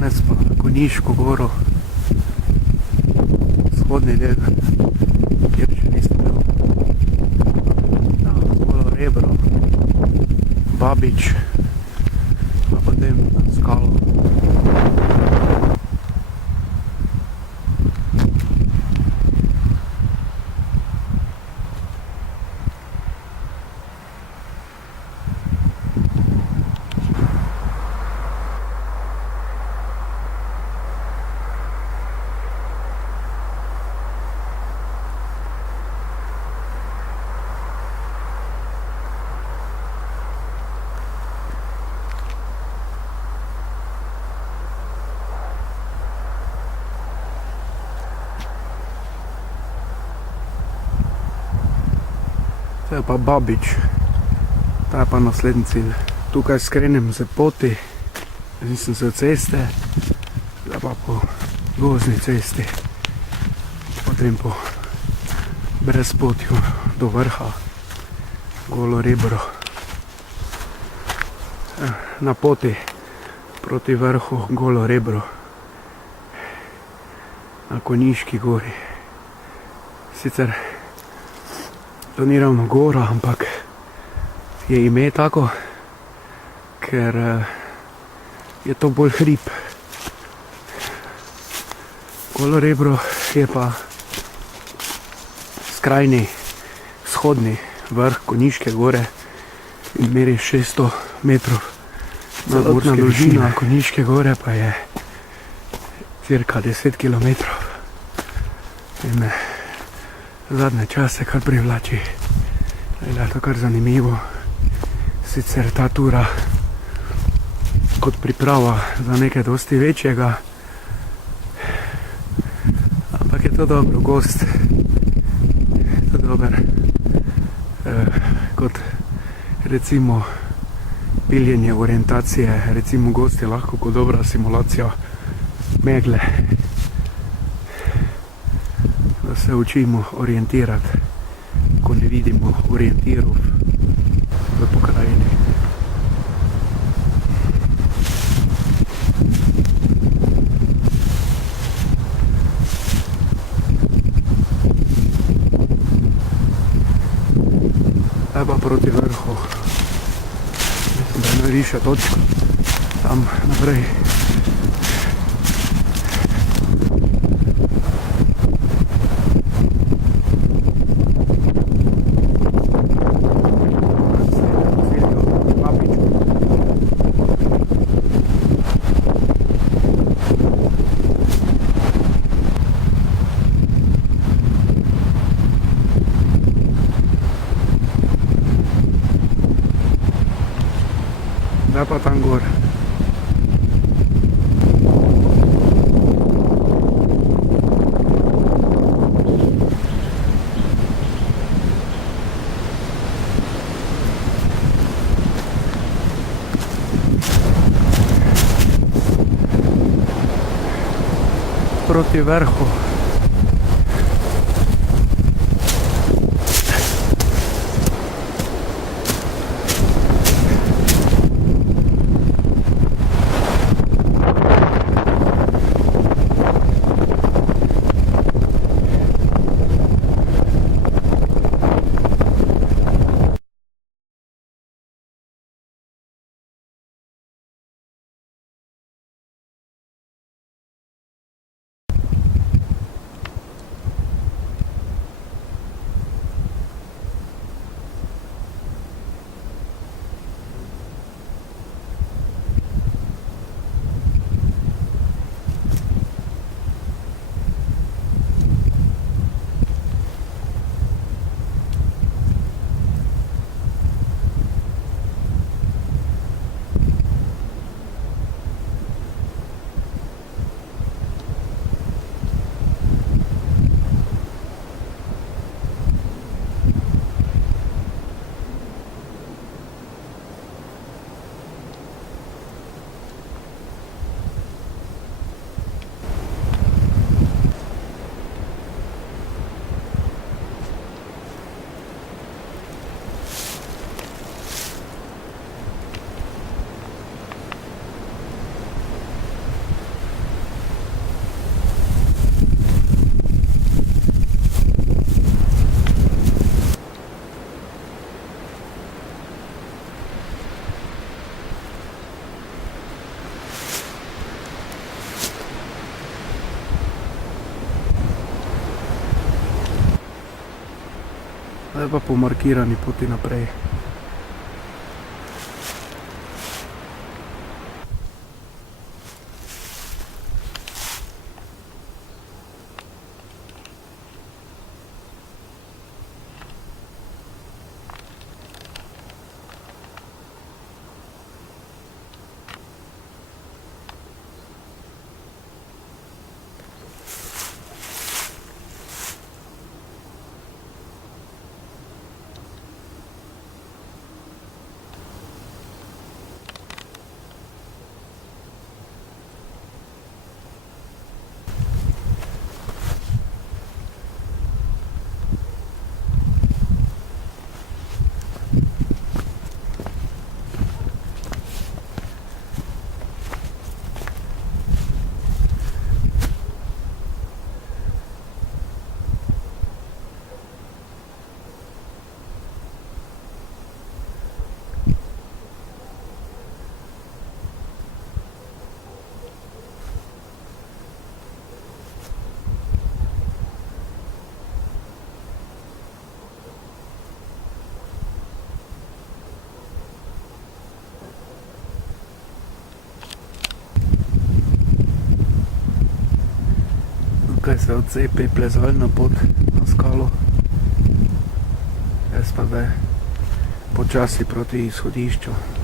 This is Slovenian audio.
Konec pa Konjiško goro, vzhodni del, kjer še nisem bil. Na Golo Rebro, Babič, pa potem na Skalo. To je pa Babič, ta je pa naslednji cilj. Tukaj skrenem z poti, nisem se ceste, zdaj pa po gozdni cesti, potem po brezpotju do vrha Golo Rebro. Na poti proti vrhu Golo Rebro, na Konjiški gori. Sicer to ni ravno gora, ampak je ime tako, ker je to bolj hrib. Golo Rebro je pa skrajni vzhodni vrh Konjiške gore in meri 600 metrov. Nadmorska dolžina Konjiške gore pa je cirka 10 kilometrov. In zadnje čase kar privlači. Je to kar zanimivo. Sicer ta tura kot priprava za nekaj dosti večjega, ampak je to dobro, gost. Je to dober kot recimo piljenje orientacije, recimo gost je lahko kot dobra simulacija megle, da se učimo orientirati, ko ne vidimo orientirov v pokrajini. Zdaj pa proti vrhu. Mislim, da je najvišja točka. Tam naprej. Zdaj pa tam gor. Proti vrhu. Zdaj pa po markirani poti naprej. Tukaj se odcepi plezalna pot na skalo. Jaz pa zdaj počasi proti izhodišču.